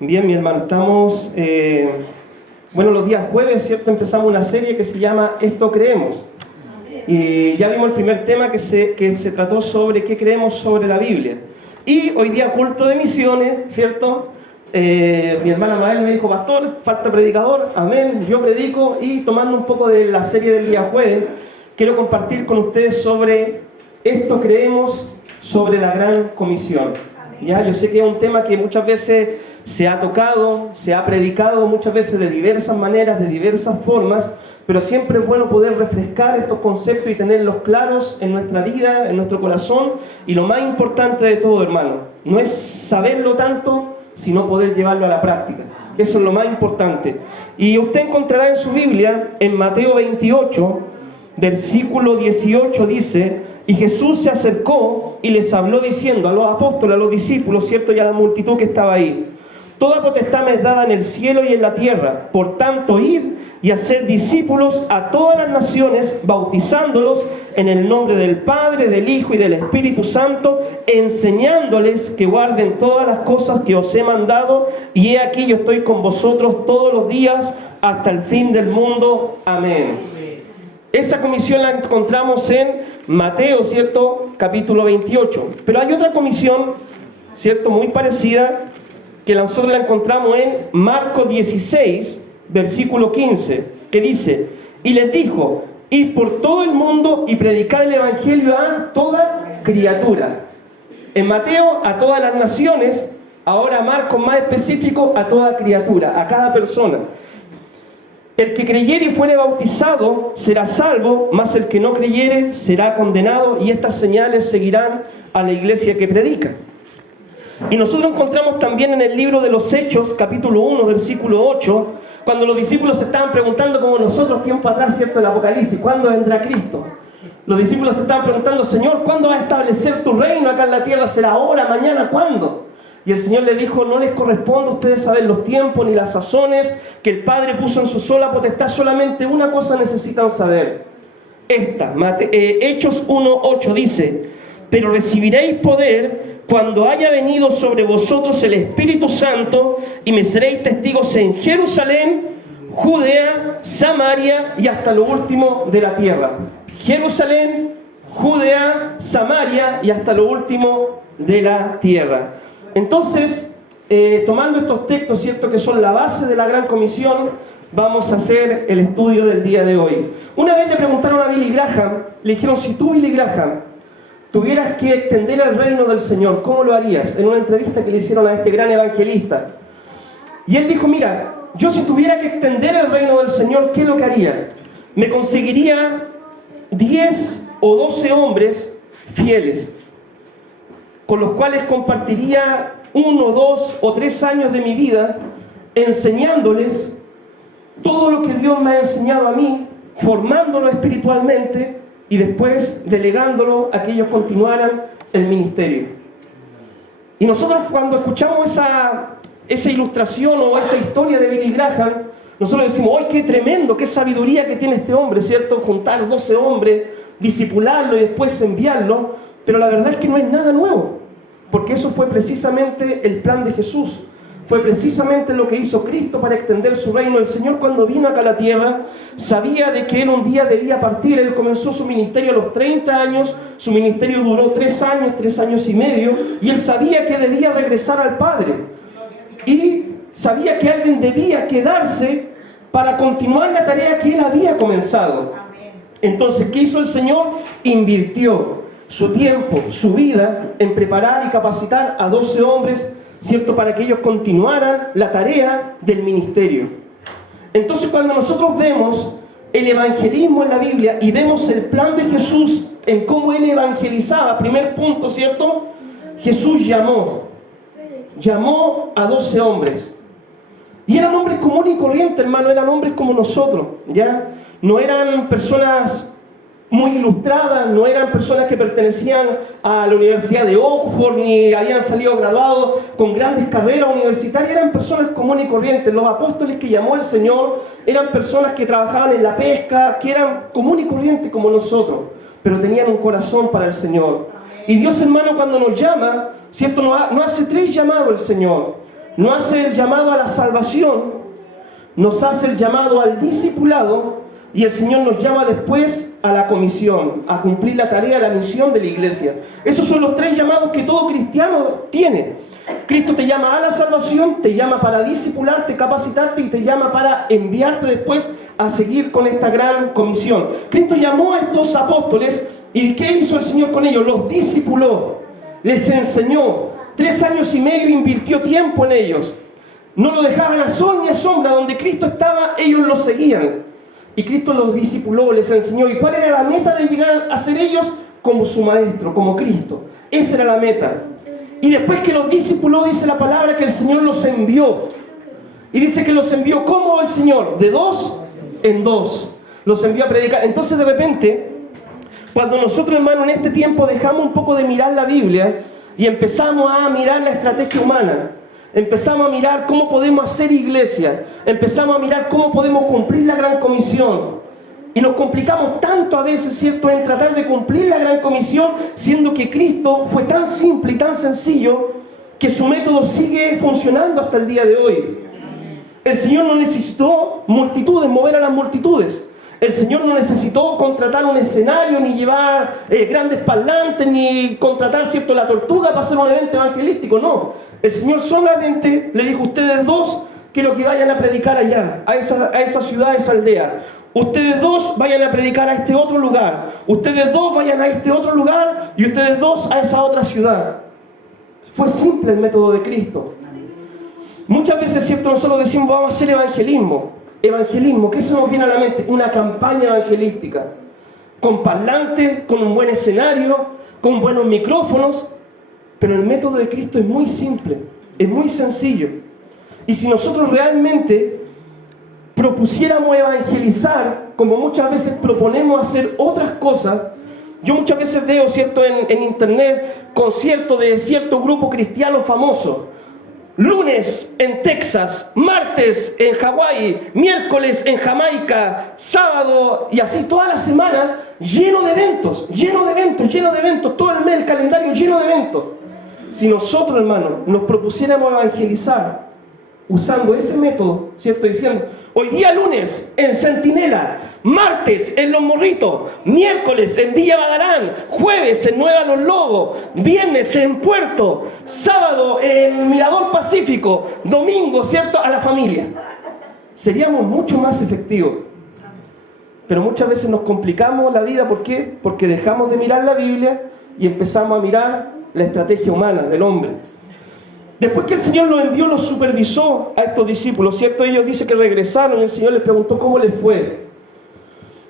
Bien, mi hermano, estamos, los días jueves, ¿cierto? Empezamos una serie que se llama Esto Creemos. Y ya vimos el primer tema que se trató sobre qué creemos sobre la Biblia. Y hoy día culto de misiones, ¿cierto? Mi hermana Mabel me dijo, pastor, falta predicador, amén, yo predico. Y tomando un poco de la serie del día jueves, quiero compartir con ustedes sobre Esto Creemos, sobre la Gran Comisión. Ya, yo sé que es un tema que muchas veces se ha tocado, se ha predicado muchas veces de diversas maneras, de diversas formas, pero siempre es bueno poder refrescar estos conceptos y tenerlos claros en nuestra vida, en nuestro corazón. Y lo más importante de todo, hermano, no es saberlo tanto, sino poder llevarlo a la práctica. Eso es lo más importante. Y usted encontrará en su Biblia, en Mateo 28, versículo 18, dice: y Jesús se acercó y les habló diciendo a los apóstoles, a los discípulos, ¿cierto? Y a la multitud que estaba ahí: toda potestad me es dada en el cielo y en la tierra. Por tanto, id y haced discípulos a todas las naciones, bautizándolos en el nombre del Padre, del Hijo y del Espíritu Santo, enseñándoles que guarden todas las cosas que os he mandado. Y he aquí, yo estoy con vosotros todos los días hasta el fin del mundo. Amén. Esa comisión la encontramos en Mateo, ¿cierto? Capítulo 28. Pero hay otra comisión, ¿cierto? Muy parecida, que nosotros la encontramos en Marcos 16, versículo 15, que dice: y les dijo, id por todo el mundo y predicad el evangelio a toda criatura. En Mateo, a todas las naciones. Ahora Marcos, más específico, a toda criatura, a cada persona. El que creyere y fuere bautizado será salvo, mas el que no creyere será condenado, y estas señales seguirán a la iglesia que predica. Y nosotros encontramos también en el libro de los Hechos, capítulo 1, versículo 8, cuando los discípulos se estaban preguntando, como nosotros tiempo atrás, ¿cierto? El Apocalipsis, ¿cuándo vendrá Cristo? Los discípulos se estaban preguntando: Señor, ¿cuándo vas a establecer tu reino acá en la tierra? ¿Será ahora, mañana, cuándo? Y el Señor les dijo: no les corresponde a ustedes saber los tiempos ni las sazones que el Padre puso en su sola potestad. Solamente una cosa necesitan saber. Hechos 1:8 dice: pero recibiréis poder cuando haya venido sobre vosotros el Espíritu Santo, y me seréis testigos en Jerusalén, Judea, Samaria y hasta lo último de la tierra. Jerusalén, Judea, Samaria y hasta lo último de la tierra. Entonces, tomando estos textos, ¿cierto?, que son la base de la Gran Comisión, vamos a hacer el estudio del día de hoy. Una vez le preguntaron a Billy Graham, le dijeron: si tú, Billy Graham, tuvieras que extender el reino del Señor, ¿cómo lo harías? En una entrevista que le hicieron a este gran evangelista. Y él dijo: mira, yo si tuviera que extender el reino del Señor, ¿qué es lo que haría? Me conseguiría 10 o 12 hombres fieles, con los cuales compartiría 1, 2 o 3 años de mi vida, enseñándoles todo lo que Dios me ha enseñado a mí, formándolos espiritualmente, y después delegándolo a que ellos continuaran el ministerio. Y nosotros, cuando escuchamos esa ilustración o esa historia de Billy Graham, nosotros decimos: ¡ay, qué tremendo, qué sabiduría que tiene este hombre!, ¿cierto? Juntar 12 hombres, discipularlo y después enviarlo. Pero la verdad es que no es nada nuevo, porque eso fue precisamente el plan de Jesús. Fue precisamente lo que hizo Cristo para extender su reino. El Señor, cuando vino acá a la tierra, sabía de que Él un día debía partir. Él comenzó su ministerio a los 30 años, su ministerio duró 3 años y medio, y Él sabía que debía regresar al Padre. Y sabía que alguien debía quedarse para continuar la tarea que Él había comenzado. Entonces, ¿qué hizo el Señor? Invirtió su tiempo, su vida, en preparar y capacitar a 12 hombres, ¿cierto?, para que ellos continuaran la tarea del ministerio. Entonces, cuando nosotros vemos el evangelismo en la Biblia y vemos el plan de Jesús en cómo Él evangelizaba, primer punto, ¿cierto? Jesús llamó a 12 hombres. Y eran hombres comunes y corrientes, hermano, eran hombres como nosotros, ¿ya? No eran personas muy ilustradas, no eran personas que pertenecían a la Universidad de Oxford, ni habían salido graduados con grandes carreras universitarias. Eran personas comunes y corrientes. Los apóstoles que llamó el Señor eran personas que trabajaban en la pesca, que eran comunes y corrientes como nosotros, pero tenían un corazón para el Señor. Y Dios, hermano, cuando nos llama, ¿cierto?, nos hace 3 llamados el Señor. no hace el llamado a la salvación, nos hace el llamado al discipulado, y el Señor nos llama después a la comisión, a cumplir la tarea, la misión de la iglesia. Esos son los tres llamados que todo cristiano tiene. Cristo te llama a la salvación, te llama para discipularte, capacitarte, y te llama para enviarte después a seguir con esta gran comisión. Cristo llamó a estos apóstoles, ¿y qué hizo el Señor con ellos? Los discipuló, les enseñó. 3 años y medio invirtió tiempo en ellos. No lo dejaban a sol ni a sombra. Donde Cristo estaba, ellos lo seguían. Y Cristo los discipuló, les enseñó. ¿Y cuál era la meta de llegar a ser ellos? Como su maestro, como Cristo. Esa era la meta. Y después que los discipuló, dice la palabra que el Señor los envió. Y dice que los envió, ¿cómo el Señor? De 2 en 2. Los envió a predicar. Entonces de repente, cuando nosotros, hermano, en este tiempo dejamos un poco de mirar la Biblia y empezamos a mirar la estrategia humana, empezamos a mirar cómo podemos hacer iglesia, empezamos a mirar cómo podemos cumplir la gran comisión, y nos complicamos tanto a veces, ¿cierto?, en tratar de cumplir la gran comisión, siendo que Cristo fue tan simple y tan sencillo que su método sigue funcionando hasta el día de hoy. El Señor no necesitó multitudes, mover a las multitudes. El Señor no necesitó contratar un escenario, ni llevar grandes parlantes, ni contratar, ¿cierto?, la tortuga para hacer un evento evangelístico. No, el Señor solamente le dijo: ustedes 2 quiero que vayan a predicar allá, a esa ciudad, a esa aldea. Ustedes 2 vayan a predicar a este otro lugar. Ustedes 2 vayan a este otro lugar, y ustedes 2 a esa otra ciudad. Fue simple el método de Cristo. Muchas veces, ¿cierto?, nosotros decimos: vamos a hacer evangelismo. Evangelismo, ¿qué se nos viene a la mente? Una campaña evangelística, con parlantes, con un buen escenario, con buenos micrófonos. Pero el método de Cristo es muy simple, es muy sencillo. Y si nosotros realmente propusiéramos evangelizar, como muchas veces proponemos hacer otras cosas, yo muchas veces veo, ¿cierto?, en internet, conciertos de cierto grupo cristiano famoso. Lunes en Texas, martes en Hawái, miércoles en Jamaica, sábado, y así toda la semana, lleno de eventos, todo el mes, el calendario lleno de eventos. Si nosotros, hermanos, nos propusiéramos evangelizar usando ese método, ¿cierto?, diciendo: hoy día lunes en Centinela, martes en Los Morritos, miércoles en Villa Badarán, jueves en Nueva Los Lobos, viernes en Puerto, sábado en Mirador Pacífico, domingo, ¿cierto?, a la familia. Seríamos mucho más efectivos. Pero muchas veces nos complicamos la vida. ¿Por qué? Porque dejamos de mirar la Biblia y empezamos a mirar la estrategia humana del hombre. Después que el Señor los envió, los supervisó a estos discípulos, ¿cierto? Ellos dicen que regresaron y el Señor les preguntó cómo les fue.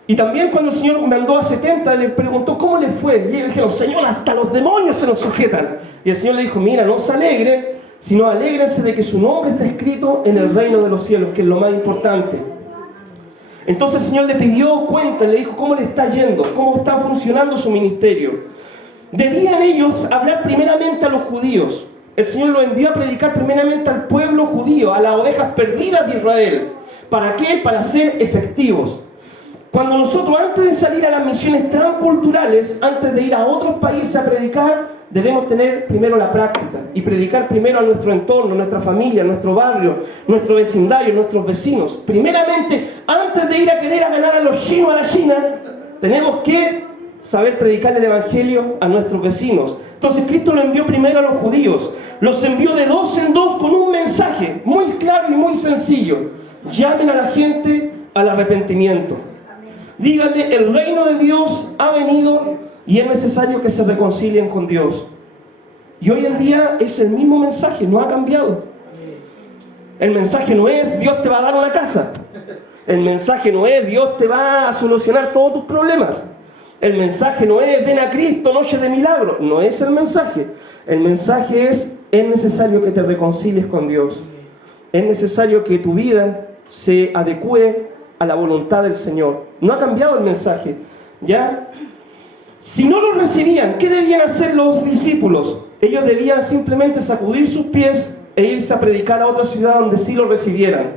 Y también cuando el Señor mandó a 70, les preguntó cómo les fue. Y ellos dijeron: Señor, hasta los demonios se nos sujetan. Y el Señor les dijo: mira, no se alegren, sino alégrense de que su nombre está escrito en el reino de los cielos, que es lo más importante. Entonces el Señor le pidió cuenta, le dijo cómo le está yendo, cómo está funcionando su ministerio. Debían ellos hablar primeramente a los judíos. El Señor los envió a predicar primeramente al pueblo judío, a las ovejas perdidas de Israel. ¿Para qué? Para ser efectivos. Cuando nosotros, antes de salir a las misiones transculturales, antes de ir a otros países a predicar, debemos tener primero la práctica y predicar primero a nuestro entorno, nuestra familia, nuestro barrio, nuestro vecindario, nuestros vecinos. Primeramente, antes de ir a querer a ganar a los chinos a la China, tenemos que saber predicar el evangelio a nuestros vecinos. Entonces Cristo lo envió primero a los judíos. Los envió de 2 en 2 con un mensaje muy claro y muy sencillo: llamen a la gente al arrepentimiento. Díganle: el reino de Dios ha venido y es necesario que se reconcilien con Dios. Y hoy en día es el mismo mensaje, no ha cambiado. El mensaje no es: Dios te va a dar una casa. El mensaje no es: Dios te va a solucionar todos tus problemas. El mensaje no es: ven a Cristo, noche de milagro. No es el mensaje. El mensaje es: es necesario que te reconcilies con Dios. Es necesario que tu vida se adecue a la voluntad del Señor. No ha cambiado el mensaje, ¿ya? Si no lo recibían, ¿qué debían hacer los discípulos? Ellos debían simplemente sacudir sus pies e irse a predicar a otra ciudad donde sí lo recibieran.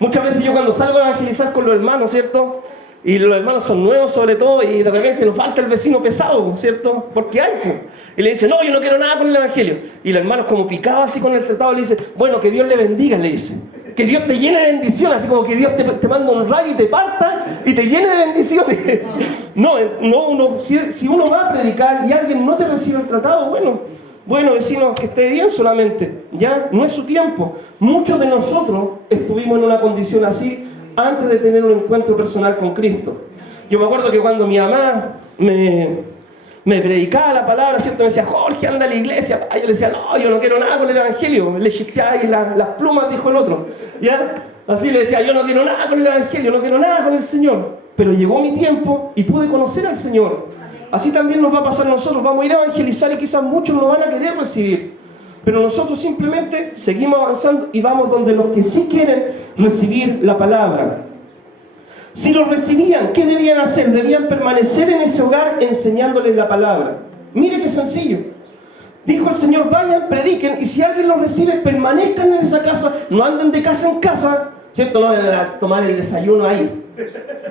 Muchas veces yo, cuando salgo a evangelizar con los hermanos, ¿cierto?, Y los hermanos son nuevos sobre todo, y de repente nos falta el vecino pesado, ¿cierto? Porque hay, pues. Y le dice, no, yo no quiero nada con el evangelio. Y los hermanos, como picados así con el tratado, le dice, bueno, que Dios le bendiga, le dice. Que Dios te llene de bendiciones, así como que Dios te manda un rayo y te parta y te llene de bendiciones. Si uno va a predicar y alguien no te recibe el tratado, bueno, vecinos, que esté bien solamente, ya no es su tiempo. Muchos de nosotros estuvimos en una condición así antes de tener un encuentro personal con Cristo. Yo me acuerdo que cuando mi mamá me predicaba la palabra, ¿cierto? Me decía, Jorge, anda a la iglesia. Yo le decía, no, yo no quiero nada con el evangelio. Le chispeaba y las plumas, dijo el otro. ¿Ya? Así le decía, yo no quiero nada con el evangelio, no quiero nada con el Señor. Pero llegó mi tiempo y pude conocer al Señor. Así también nos va a pasar a nosotros. Vamos a ir a evangelizar y quizás muchos no van a querer recibir. Pero nosotros simplemente seguimos avanzando y vamos donde los que sí quieren recibir la palabra. Si lo recibían, ¿qué debían hacer? Debían permanecer en ese hogar enseñándoles la palabra. Mire qué sencillo. Dijo el Señor, vayan, prediquen, y si alguien lo recibe, permanezcan en esa casa, no anden de casa en casa, ¿cierto? No van a tomar el desayuno ahí,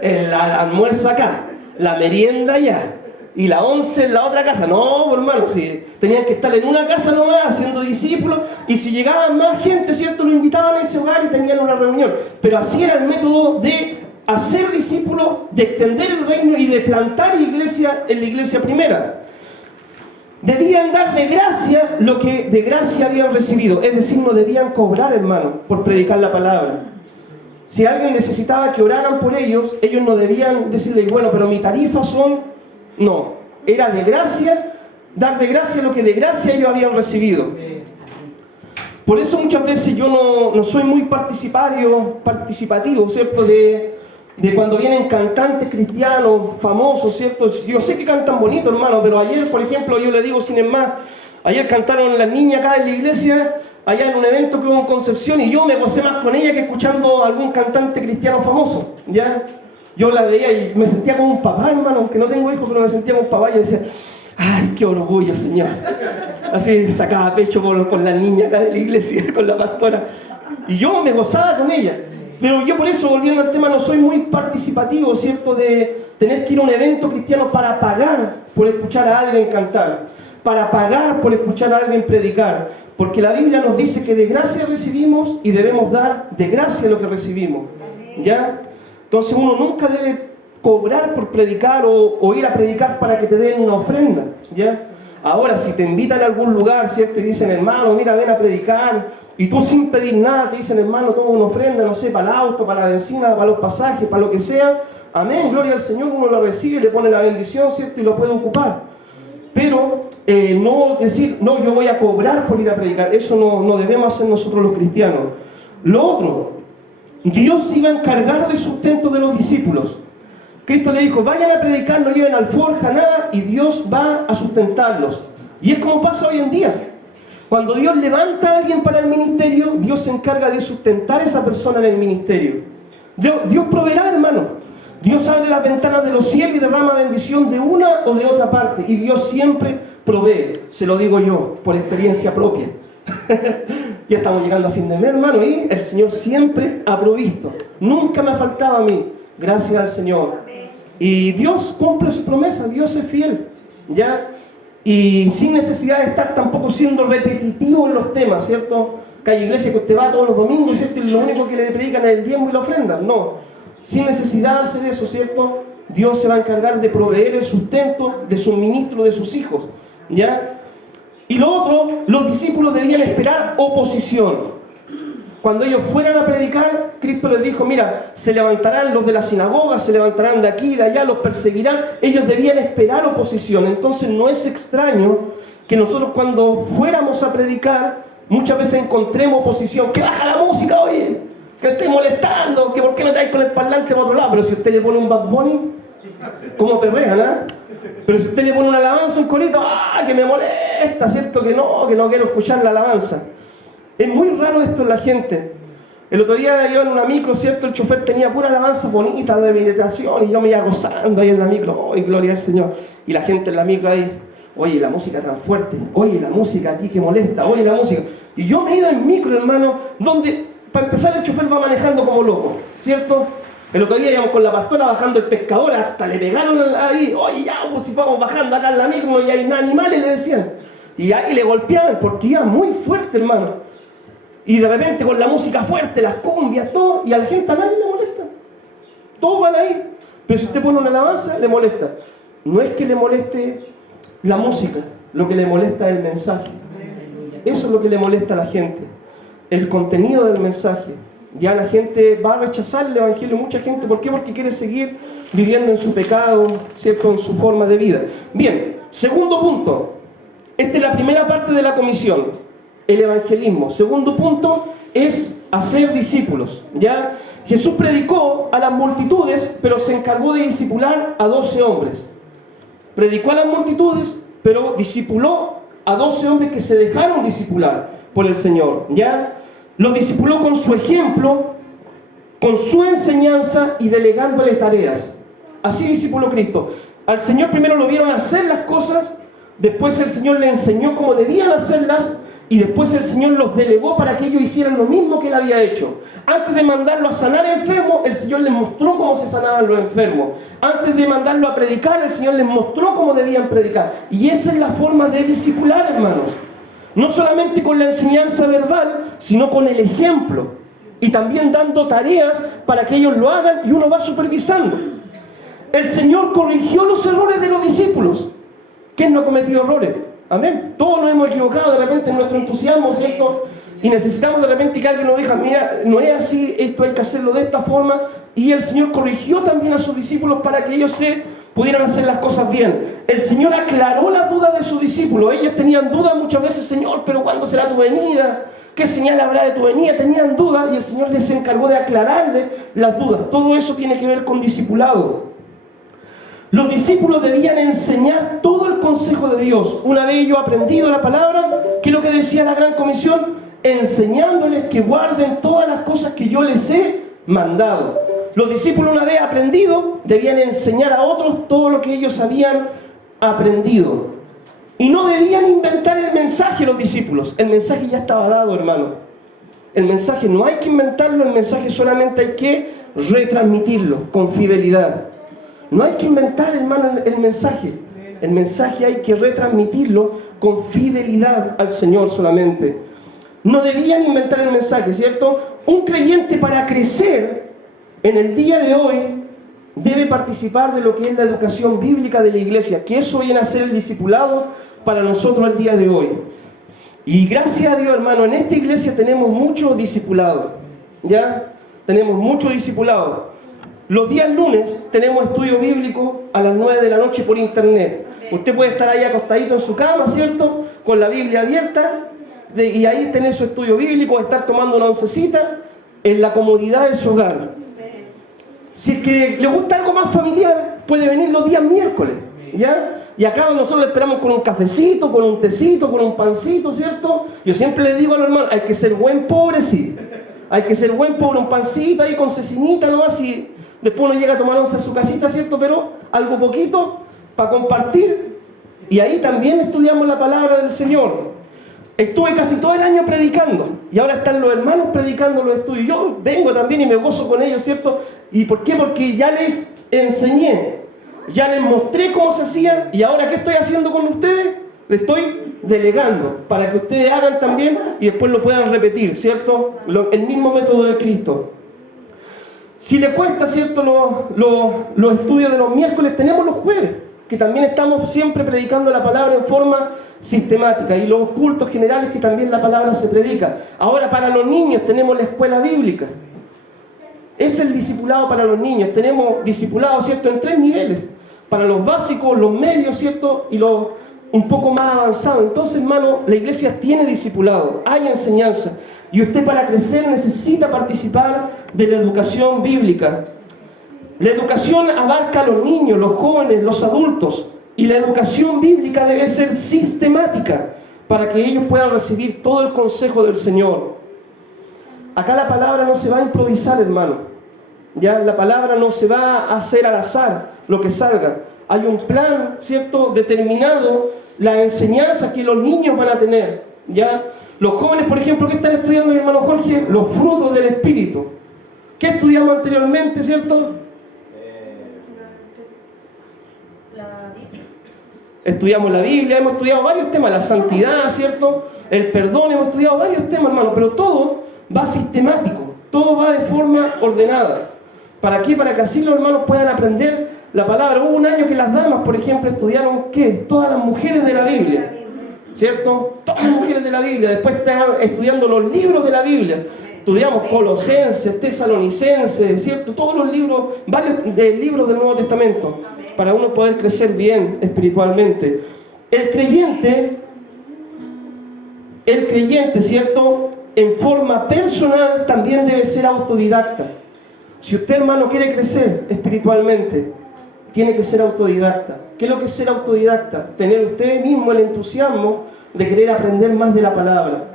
el almuerzo acá, la merienda allá, y la 11 en la otra casa. No, hermano, si tenían que estar en una casa nomás, haciendo discípulos, y si llegaban más gente, ¿cierto? Lo invitaban a ese hogar y tenían una reunión. Pero así era el método de hacer discípulos, de extender el reino y de plantar iglesia en la iglesia primera. Debían dar de gracia lo que de gracia habían recibido. Es decir, no debían cobrar, hermano, por predicar la palabra. Si alguien necesitaba que oraran por ellos, ellos no debían decirle, bueno, pero mi tarifa son... No, era de gracia, dar de gracia lo que de gracia ellos habían recibido. Por eso muchas veces yo no soy muy participativo, ¿cierto? De cuando vienen cantantes cristianos famosos, ¿cierto? Yo sé que cantan bonito, hermano, pero ayer, por ejemplo, yo le digo sin más, ayer cantaron las niñas acá en la iglesia, allá en un evento que hubo en Concepción, y yo me gocé más con ella que escuchando a algún cantante cristiano famoso, ¿ya? Yo la veía y me sentía como un papá, hermano, aunque no tengo hijos, pero me sentía como un papá y decía, ¡ay, qué orgullo, Señor! Así sacaba pecho por la niña acá de la iglesia, con la pastora. Y yo me gozaba con ella. Pero yo por eso, volviendo al tema, no soy muy participativo, ¿cierto? De tener que ir a un evento cristiano para pagar por escuchar a alguien cantar, para pagar por escuchar a alguien predicar. Porque la Biblia nos dice que de gracia recibimos y debemos dar de gracia lo que recibimos. ¿Ya? Entonces uno nunca debe cobrar por predicar o ir a predicar para que te den una ofrenda, ¿ya? Ahora, si te invitan a algún lugar, ¿cierto? Y dicen, hermano, mira, ven a predicar, y tú sin pedir nada te dicen, hermano, toma una ofrenda, no sé, para el auto, para la benzina, para los pasajes, para lo que sea, amén, gloria al Señor, uno lo recibe, le pone la bendición, ¿cierto? Y lo puede ocupar. Pero no decir, no, yo voy a cobrar por ir a predicar, eso no debemos hacer nosotros los cristianos. Lo otro, Dios iba a encargar del sustento de los discípulos. Cristo le dijo, vayan a predicar, no lleven alforja, nada, y Dios va a sustentarlos. Y es como pasa hoy en día. Cuando Dios levanta a alguien para el ministerio, Dios se encarga de sustentar a esa persona en el ministerio. Dios proveerá, hermano. Dios abre las ventanas de los cielos y derrama bendición de una o de otra parte. Y Dios siempre provee. Se lo digo yo, por experiencia propia. Ya estamos llegando a fin de mes, hermano, y el Señor siempre ha provisto. Nunca me ha faltado a mí. Gracias al Señor. Y Dios cumple su promesa, Dios es fiel, ¿ya? Y sin necesidad de estar tampoco siendo repetitivo en los temas, ¿cierto? Que hay iglesias que usted va todos los domingos, ¿cierto? Y lo único que le predican es el diezmo y la ofrenda. No, sin necesidad de hacer eso, ¿cierto? Dios se va a encargar de proveer el sustento de suministro de sus hijos, ¿ya? Y lo otro, los discípulos debían esperar oposición. Cuando ellos fueran a predicar, Cristo les dijo, mira, se levantarán los de la sinagoga, se levantarán de aquí y de allá, los perseguirán. Ellos debían esperar oposición. Entonces no es extraño que nosotros cuando fuéramos a predicar, muchas veces encontremos oposición. Que baja la música, oye, que esté molestando, que por qué no te vais con el parlante para otro lado. Pero si usted le pone un Bad Bunny, ¿cómo perrean, ah? Pero si usted le pone una alabanza, un corito, ¡ah, que me molesta! ¿Cierto? Que no quiero escuchar la alabanza. Es muy raro esto en la gente. El otro día yo en una micro, ¿cierto? El chofer tenía pura alabanza bonita de meditación y yo me iba gozando ahí en la micro. ¡Ay, gloria al Señor! Y la gente en la micro ahí, oye, la música tan fuerte, oye, la música aquí que molesta, oye, la música. Y yo me he ido en micro, hermano, donde, para empezar, el chofer va manejando como loco, ¿cierto? El otro día íbamos con la pastora bajando el pescador, hasta le pegaron ahí, oye ya, pues si vamos bajando acá en la micro y hay animales, le decían. Y ahí le golpeaban porque iba muy fuerte, hermano. Y de repente con la música fuerte, las cumbias, todo, y a la gente a nadie le molesta. Todos van ahí. Pero si usted pone una alabanza, le molesta. No es que le moleste la música, lo que le molesta es el mensaje. Eso es lo que le molesta a la gente. El contenido del mensaje. Ya la gente va a rechazar el evangelio, mucha gente. ¿Por qué? Porque quiere seguir viviendo en su pecado, ¿cierto? En su forma de vida. Bien, segundo punto. Esta es la primera parte de la comisión, el evangelismo. Segundo punto es hacer discípulos. ¿Ya? Jesús predicó a las multitudes, pero se encargó de discipular a 12 hombres. Predicó a las multitudes, pero discipuló a 12 hombres que se dejaron discipular por el Señor. ¿Ya? Los discipuló con su ejemplo, con su enseñanza y delegándole tareas. Así discipuló Cristo. Al Señor primero lo vieron hacer las cosas, después el Señor le enseñó cómo debían hacerlas y después el Señor los delegó para que ellos hicieran lo mismo que Él había hecho. Antes de mandarlo a sanar enfermos, el Señor les mostró cómo se sanaban los enfermos. Antes de mandarlo a predicar, el Señor les mostró cómo debían predicar. Y esa es la forma de discipular, hermanos. No solamente con la enseñanza verbal, sino con el ejemplo. Y también dando tareas para que ellos lo hagan y uno va supervisando. El Señor corrigió los errores de los discípulos. ¿Quién no ha cometido errores? Amén. Todos nos hemos equivocado de repente en nuestro entusiasmo, ¿cierto? Y necesitamos de repente que alguien nos diga, mira, no es así, esto hay que hacerlo de esta forma. Y el Señor corrigió también a sus discípulos para que ellos pudieran hacer las cosas bien. El Señor aclaró las dudas de sus discípulos. Ellos tenían dudas muchas veces, Señor, pero ¿cuándo será tu venida? ¿Qué señal habrá de tu venida? Tenían dudas y el Señor les encargó de aclararles las dudas. Todo eso tiene que ver con discipulado. Los discípulos debían enseñar todo el consejo de Dios. Una vez ellos aprendido la palabra, ¿qué es lo que decía la Gran Comisión? Enseñándoles que guarden todas las cosas que yo les he mandado. Los discípulos, una vez aprendido, debían enseñar a otros todo lo que ellos habían aprendido. Y no debían inventar el mensaje los discípulos. El mensaje ya estaba dado, hermano. El mensaje no hay que inventarlo, el mensaje solamente hay que retransmitirlo con fidelidad. No hay que inventar, hermano, el mensaje. El mensaje hay que retransmitirlo con fidelidad al Señor solamente. No debían inventar el mensaje, ¿cierto? Un creyente para crecer en el día de hoy debe participar de lo que es la educación bíblica de la iglesia, que eso viene a ser el discipulado para nosotros el día de hoy. Y gracias a Dios, hermano, en esta iglesia tenemos mucho discipulado. ¿Ya? Tenemos mucho discipulado. Los días lunes tenemos estudio bíblico a las 9 de la noche por internet. Usted puede estar ahí acostadito en su cama, ¿cierto? Con la Biblia abierta y ahí tener su estudio bíblico, estar tomando una oncecita en la comodidad de su hogar. Si es que le gusta algo más familiar, puede venir los días miércoles, ¿ya? Y acá nosotros le esperamos con un cafecito, con un tecito, con un pancito, ¿cierto? Yo siempre le digo a los hermanos, hay que ser buen pobre, sí. Hay que ser buen pobre, un pancito ahí con cecinita nomás y después uno llega a tomar once a su casita, ¿cierto? Pero algo poquito para compartir. Y ahí también estudiamos la palabra del Señor. Estuve casi todo el año predicando. Y ahora están los hermanos predicando los estudios. Yo vengo también y me gozo con ellos, ¿cierto? ¿Y por qué? Porque ya les enseñé. Ya les mostré cómo se hacía. Y ahora, ¿qué estoy haciendo con ustedes? Les estoy delegando para que ustedes hagan también y después lo puedan repetir, ¿cierto? El mismo método de Cristo. Si le cuesta, ¿cierto?, los estudios de los miércoles, tenemos los jueves, que también estamos siempre predicando la palabra en forma sistemática, y los cultos generales que también la palabra se predica. Ahora para los niños tenemos la escuela bíblica. Es el discipulado para los niños. Tenemos discipulado, ¿cierto?, en 3 niveles. Para los básicos, los medios, ¿cierto?, y los un poco más avanzados. Entonces, hermano, la iglesia tiene discipulado, hay enseñanza. Y usted para crecer necesita participar de la educación bíblica. La educación abarca a los niños, los jóvenes, los adultos. Y la educación bíblica debe ser sistemática para que ellos puedan recibir todo el consejo del Señor. Acá la palabra no se va a improvisar, hermano. Ya la palabra no se va a hacer al azar lo que salga. Hay un plan, ¿cierto?, determinado, la enseñanza que los niños van a tener. ¿Ya? Los jóvenes, por ejemplo, que están estudiando, mi hermano Jorge, los frutos del Espíritu. ¿Qué estudiamos anteriormente, cierto? La Biblia. Estudiamos la Biblia, hemos estudiado varios temas, la santidad, ¿cierto? El perdón, hemos estudiado varios temas, hermano, pero todo va sistemático, todo va de forma ordenada. ¿Para qué? Para que así los hermanos puedan aprender la palabra. Hubo un año que las damas, por ejemplo, estudiaron, ¿qué? Todas las mujeres de la Biblia, ¿cierto? Todas las mujeres de la Biblia. Después están estudiando los libros de la Biblia. Estudiamos Colosenses, Tesalonicenses, ¿cierto? Todos los libros, varios libros del Nuevo Testamento, para uno poder crecer bien espiritualmente. El creyente, ¿cierto? En forma personal también debe ser autodidacta. Si usted, hermano, quiere crecer espiritualmente, tiene que ser autodidacta. ¿Qué es lo que es ser autodidacta? Tener usted mismo el entusiasmo de querer aprender más de la palabra.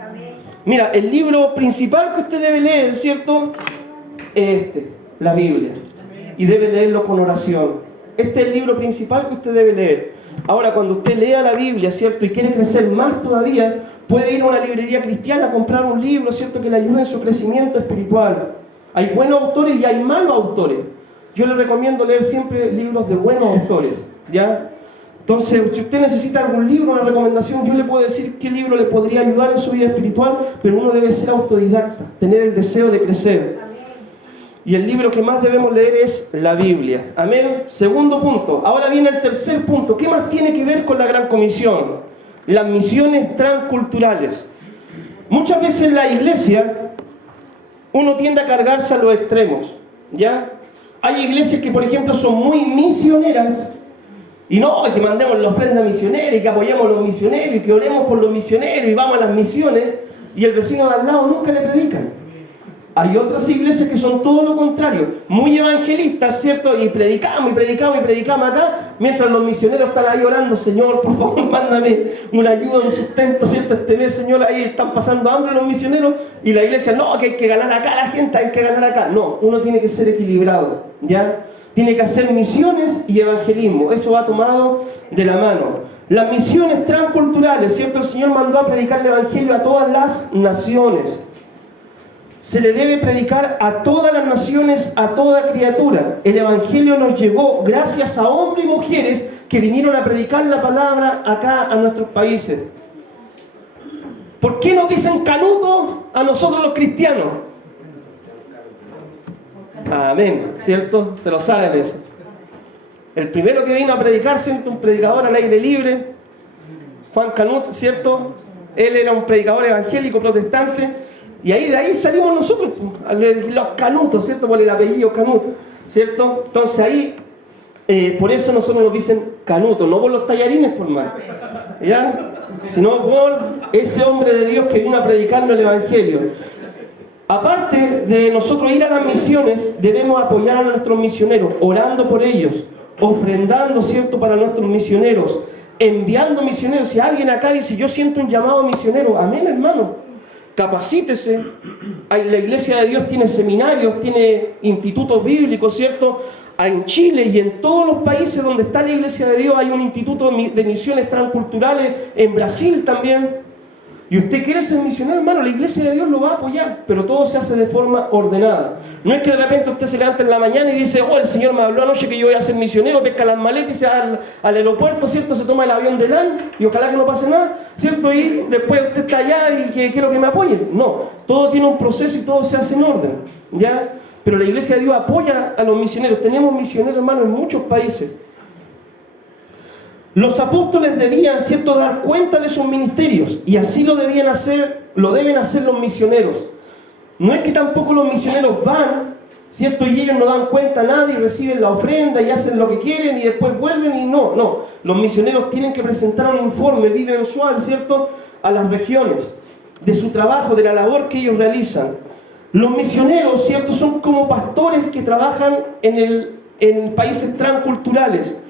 Mira, el libro principal que usted debe leer, ¿cierto? Es la Biblia. Y debe leerlo con oración. Este es el libro principal que usted debe leer. Ahora, cuando usted lea la Biblia, ¿cierto? Y quiere crecer más todavía, puede ir a una librería cristiana a comprar un libro, ¿cierto? Que le ayude en su crecimiento espiritual. Hay buenos autores y hay malos autores. Yo le recomiendo leer siempre libros de buenos autores, ¿ya? Entonces, si usted necesita algún libro, una recomendación, yo le puedo decir qué libro le podría ayudar en su vida espiritual, pero uno debe ser autodidacta, tener el deseo de crecer. Y el libro que más debemos leer es la Biblia. Amén. Segundo punto. Ahora viene el tercer punto. ¿Qué más tiene que ver con la Gran Comisión? Las misiones transculturales. Muchas veces en la iglesia uno tiende a cargarse a los extremos, ¿ya? Hay iglesias que, por ejemplo, son muy misioneras. Y no, que mandemos la ofrenda misionera y que apoyemos a los misioneros y que oremos por los misioneros y vamos a las misiones, y el vecino de al lado nunca le predican. Hay otras iglesias que son todo lo contrario, muy evangelistas, ¿cierto? Y predicamos acá, mientras los misioneros están ahí orando: Señor, por favor, mándame una ayuda, un sustento, ¿cierto? Este mes, Señor, ahí están pasando hambre los misioneros, y la iglesia: no, que hay que ganar acá la gente, hay que ganar acá. No, uno tiene que ser equilibrado, ¿ya? Tiene que hacer misiones y evangelismo. Eso va tomado de la mano. Las misiones transculturales, ¿cierto? El Señor mandó a predicar el evangelio a todas las naciones. Se le debe predicar a todas las naciones, a toda criatura. El evangelio nos llegó gracias a hombres y mujeres que vinieron a predicar la palabra acá a nuestros países. ¿Por qué nos dicen canuto a nosotros los cristianos? Amén, ¿cierto? Se lo saben eso. El primero que vino a predicar, siendo un predicador al aire libre, Juan Canut, ¿cierto? Él era un predicador evangélico protestante, y de ahí salimos nosotros, los canutos, ¿cierto? Por el apellido Canut, ¿cierto? Entonces ahí, por eso nosotros nos dicen canuto, no por los tallarines, por más, ¿ya? Sino por ese hombre de Dios que vino a predicarnos el evangelio. Aparte de nosotros ir a las misiones, debemos apoyar a nuestros misioneros, orando por ellos, ofrendando, ¿cierto?, para nuestros misioneros, enviando misioneros. Si alguien acá dice: yo siento un llamado misionero, amén, hermano, capacítese. La Iglesia de Dios tiene seminarios, tiene institutos bíblicos, ¿cierto? En Chile y en todos los países donde está la Iglesia de Dios hay un instituto de misiones transculturales, en Brasil también. Y usted quiere ser misionero, hermano, la Iglesia de Dios lo va a apoyar, pero todo se hace de forma ordenada. No es que de repente usted se levante en la mañana y dice: oh, el Señor me habló anoche que yo voy a ser misionero, pesca las maletas y se va al aeropuerto, ¿cierto? Se toma el avión de LAN y ojalá que no pase nada, ¿cierto? Y después usted está allá y que quiero que me apoyen. No, todo tiene un proceso y todo se hace en orden, ¿ya? Pero la Iglesia de Dios apoya a los misioneros. Tenemos misioneros, hermano, en muchos países. Los apóstoles debían, ¿cierto?, dar cuenta de sus ministerios, y así lo deben hacer los misioneros. No es que tampoco los misioneros van, ¿cierto?, y ellos no dan cuenta a nadie, y reciben la ofrenda y hacen lo que quieren y después vuelven y no. Los misioneros tienen que presentar un informe bimensual, ¿cierto?, a las regiones, de su trabajo, de la labor que ellos realizan. Los misioneros, ¿cierto?, son como pastores que trabajan en países transculturales.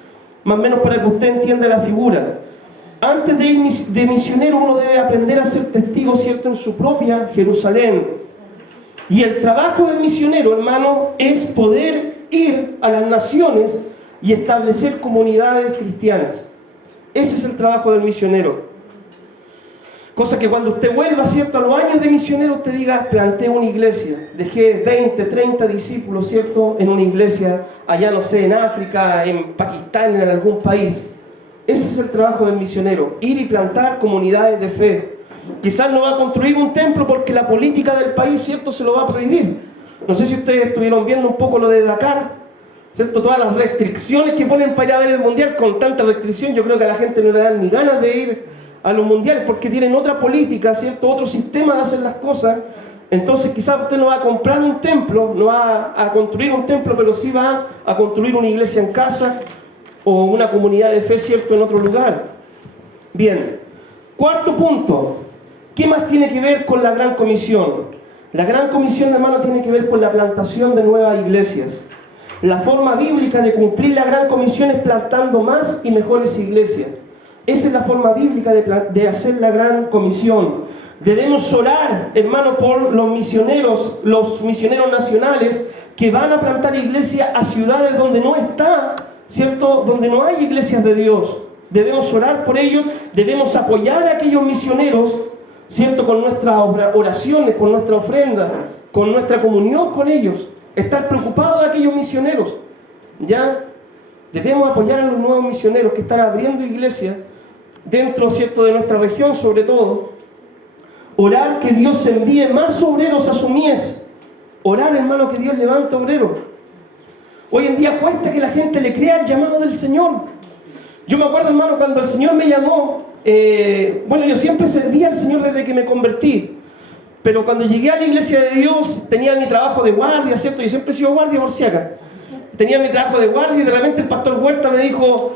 Más o menos para que usted entienda la figura. Antes de ir de misionero, uno debe aprender a ser testigo, ¿cierto?, en su propia Jerusalén. Y el trabajo del misionero, hermano, es poder ir a las naciones y establecer comunidades cristianas. Ese es el trabajo del misionero. Cosa que cuando usted vuelva, ¿cierto?, a los años de misionero, usted diga, planté una iglesia, dejé 20, 30 discípulos, ¿cierto?, en una iglesia, allá, no sé, en África, en Pakistán, en algún país. Ese es el trabajo del misionero, ir y plantar comunidades de fe. Quizás no va a construir un templo porque la política del país, ¿cierto?, se lo va a prohibir. No sé si ustedes estuvieron viendo un poco lo de Dakar, ¿cierto? Todas las restricciones que ponen para ir a ver el mundial. Con tanta restricción, yo creo que a la gente no le dan ni ganas de ir a los mundiales porque tienen otra política, ¿cierto?, otro sistema de hacer las cosas. Entonces quizás usted no va a comprar un templo, no va a construir un templo, pero sí va a construir una iglesia en casa o una comunidad de fe, ¿cierto?, en otro lugar. Bien, cuarto punto, ¿qué más tiene que ver con la Gran Comisión? La Gran Comisión, hermano, tiene que ver con la plantación de nuevas iglesias. La forma bíblica de cumplir la Gran Comisión es plantando más y mejores iglesias. Esa es la forma bíblica de hacer la Gran Comisión. Debemos orar, hermano, por los misioneros nacionales que van a plantar iglesias a ciudades donde no está, ¿cierto?, donde no hay iglesias de Dios. Debemos orar por ellos, debemos apoyar a aquellos misioneros, ¿cierto?, con nuestras oraciones, con nuestra ofrenda, con nuestra comunión con ellos. Estar preocupados de aquellos misioneros, ¿ya? Debemos apoyar a los nuevos misioneros que están abriendo iglesias dentro, ¿cierto?, de nuestra región, sobre todo. Orar que Dios envíe más obreros a su mies. Orar, hermano, que Dios levante obreros. Hoy en día cuesta que la gente le crea el llamado del Señor. Yo me acuerdo, hermano, cuando el Señor me llamó, yo siempre serví al Señor desde que me convertí. Pero cuando llegué a la iglesia de Dios, tenía mi trabajo de guardia, ¿cierto? Yo siempre he sido guardia por si acá. Tenía mi trabajo de guardia y de repente el pastor Huerta me dijo,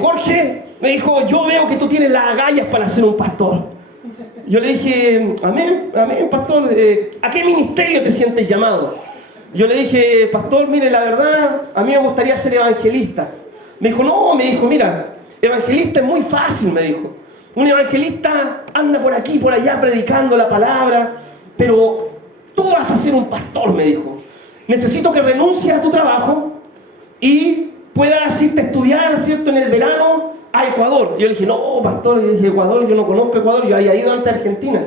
Jorge, me dijo, yo veo que tú tienes las agallas para ser un pastor. Yo le dije, amén, pastor, ¿a qué ministerio te sientes llamado? Yo le dije, pastor, mire, la verdad, a mí me gustaría ser evangelista. Me dijo, mira, evangelista es muy fácil, me dijo. Un evangelista anda por aquí, por allá, predicando la palabra, pero tú vas a ser un pastor, me dijo. Necesito que renuncies a tu trabajo y puedas irte a estudiar, ¿cierto?, en el verano a Ecuador. Yo le dije, no, pastor, yo dije, Ecuador, yo no conozco Ecuador, yo había ido antes a Argentina.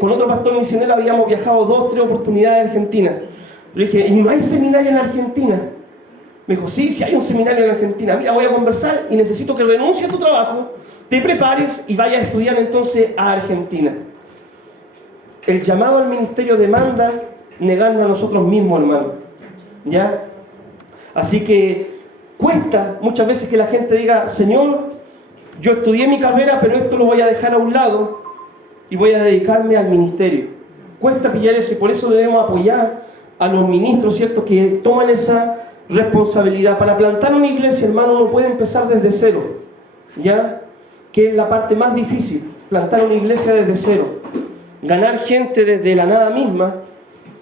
Con otro pastor misionero habíamos viajado 2, 3 oportunidades a Argentina. Le dije, ¿y no hay seminario en Argentina? Me dijo, sí hay un seminario en Argentina. Mira, voy a conversar y necesito que renuncies a tu trabajo, te prepares y vayas a estudiar entonces a Argentina. El llamado al ministerio demanda negarnos a nosotros mismos, hermano. ¿Ya? Así que cuesta muchas veces que la gente diga, Señor, yo estudié mi carrera, pero esto lo voy a dejar a un lado y voy a dedicarme al ministerio. Cuesta pillar eso y por eso debemos apoyar a los ministros, ¿cierto?, que toman esa responsabilidad. Para plantar una iglesia, hermano, uno puede empezar desde cero, ¿ya? Que es la parte más difícil, plantar una iglesia desde cero. Ganar gente desde la nada misma,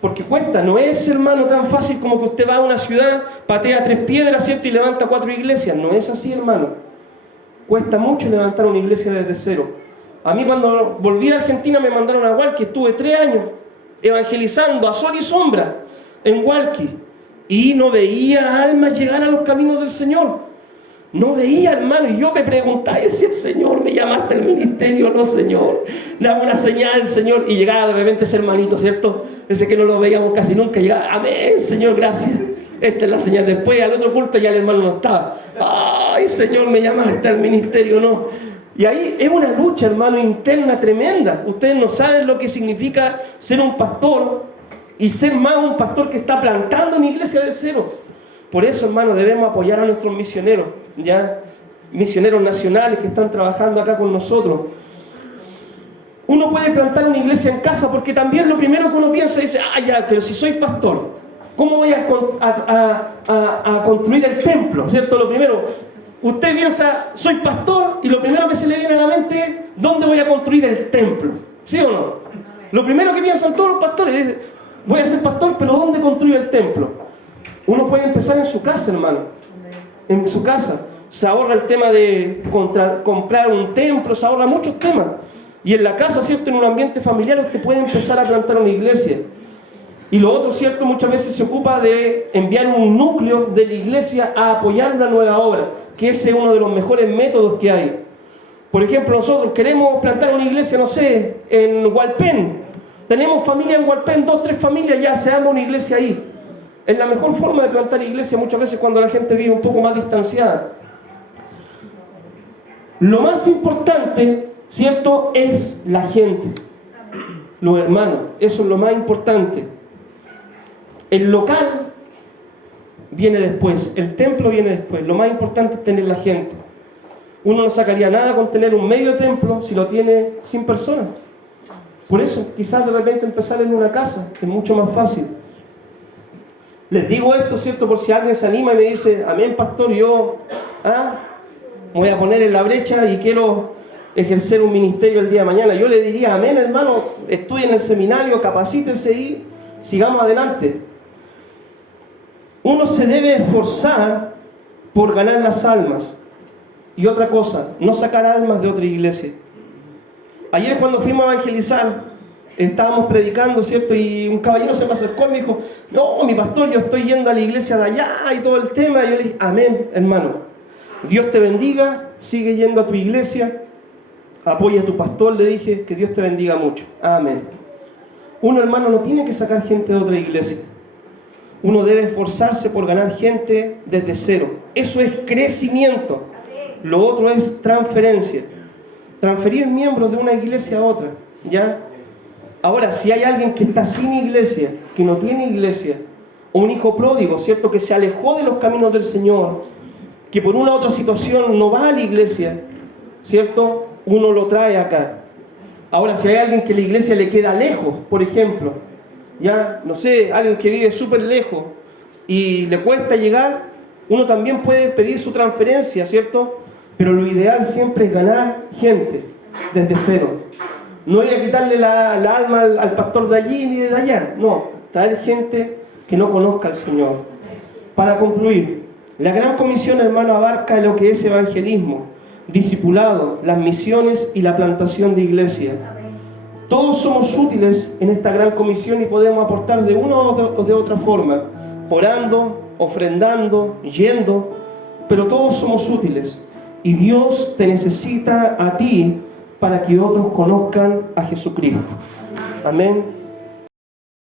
porque cuesta, no es, hermano, tan fácil como que usted va a una ciudad, patea 3 piedras, ¿cierto?, y levanta 4 iglesias. No es así, hermano. Cuesta mucho levantar una iglesia desde cero. A mí cuando volví a Argentina me mandaron a Hualqui, estuve 3 años evangelizando a sol y sombra en Hualqui. Y no veía almas llegar a los caminos del Señor. No veía, hermano. Y yo me preguntaba, y decía, Señor, ¿me llamaste al ministerio? No, Señor. Dame una señal, Señor. Y llegaba de repente ese hermanito, ¿cierto? Ese que no lo veíamos casi nunca. Llegaba, amén, Señor, gracias. Esta es la señal. Después, al otro culto, ya el hermano no estaba. Ay, Señor, ¿me llamaste al ministerio? No. Y ahí es una lucha, hermano, interna tremenda. Ustedes no saben lo que significa ser un pastor y ser más un pastor que está plantando una iglesia de cero. Por eso, hermano, debemos apoyar a nuestros misioneros, ya, misioneros nacionales que están trabajando acá con nosotros. Uno puede plantar una iglesia en casa porque también lo primero que uno piensa dice, ya, pero si soy pastor, ¿cómo voy a construir el templo? ¿Cierto? Lo primero, usted piensa, soy pastor, y lo primero que se le viene a la mente es, ¿dónde voy a construir el templo? ¿Sí o no? Lo primero que piensan todos los pastores es, voy a ser pastor, pero ¿dónde construyo el templo? Uno puede empezar en su casa, hermano. En su casa. Se ahorra el tema de comprar un templo, se ahorra muchos temas. Y en la casa, ¿cierto?, en un ambiente familiar, usted puede empezar a plantar una iglesia. Y lo otro, ¿cierto?, muchas veces se ocupa de enviar un núcleo de la iglesia a apoyar una nueva obra, que ese es uno de los mejores métodos que hay. Por ejemplo, nosotros queremos plantar una iglesia, no sé, en Hualpén. Tenemos familia en Hualpén, 2, 3 familias, ya se arma una iglesia ahí. Es la mejor forma de plantar iglesia muchas veces cuando la gente vive un poco más distanciada. Lo más importante, ¿cierto?, es la gente. Los hermanos, eso es lo más importante. El local viene después, el templo viene después. Lo más importante es tener la gente. Uno no sacaría nada con tener un medio templo si lo tiene sin personas. Por eso, quizás de repente empezar en una casa, es mucho más fácil. Les digo esto, ¿cierto?, por si alguien se anima y me dice, amén, pastor, yo me voy a poner en la brecha y quiero ejercer un ministerio el día de mañana. Yo le diría, amén, hermano, estudie en el seminario, capacítese y sigamos adelante. Uno se debe esforzar por ganar las almas. Y otra cosa, no sacar almas de otra iglesia. Ayer cuando fuimos a evangelizar, estábamos predicando, ¿cierto? Y un caballero se me acercó y me dijo, no, mi pastor, yo estoy yendo a la iglesia de allá y todo el tema. Y yo le dije, amén, hermano. Dios te bendiga, sigue yendo a tu iglesia, apoya a tu pastor, le dije, que Dios te bendiga mucho. Amén. Uno, hermano, no tiene que sacar gente de otra iglesia. Uno debe esforzarse por ganar gente desde cero. Eso es crecimiento. Lo otro es transferencia. Transferir miembros de una iglesia a otra, ¿ya? Ahora, si hay alguien que está sin iglesia, que no tiene iglesia, o un hijo pródigo, ¿cierto?, que se alejó de los caminos del Señor, que por una u otra situación no va a la iglesia, ¿cierto?, uno lo trae acá. Ahora, si hay alguien que la iglesia le queda lejos, por ejemplo, ya, no sé, alguien que vive súper lejos y le cuesta llegar, uno también puede pedir su transferencia, ¿cierto? Pero lo ideal siempre es ganar gente desde cero. No ir a quitarle la alma al pastor de allí ni de allá. No, traer gente que no conozca al Señor. Para concluir, la Gran Comisión, hermano, abarca lo que es evangelismo, discipulado, las misiones y la plantación de iglesia. Todos somos útiles en esta Gran Comisión y podemos aportar de una o de otra forma, orando, ofrendando, yendo, pero todos somos útiles. Y Dios te necesita a ti para que otros conozcan a Jesucristo. Amén.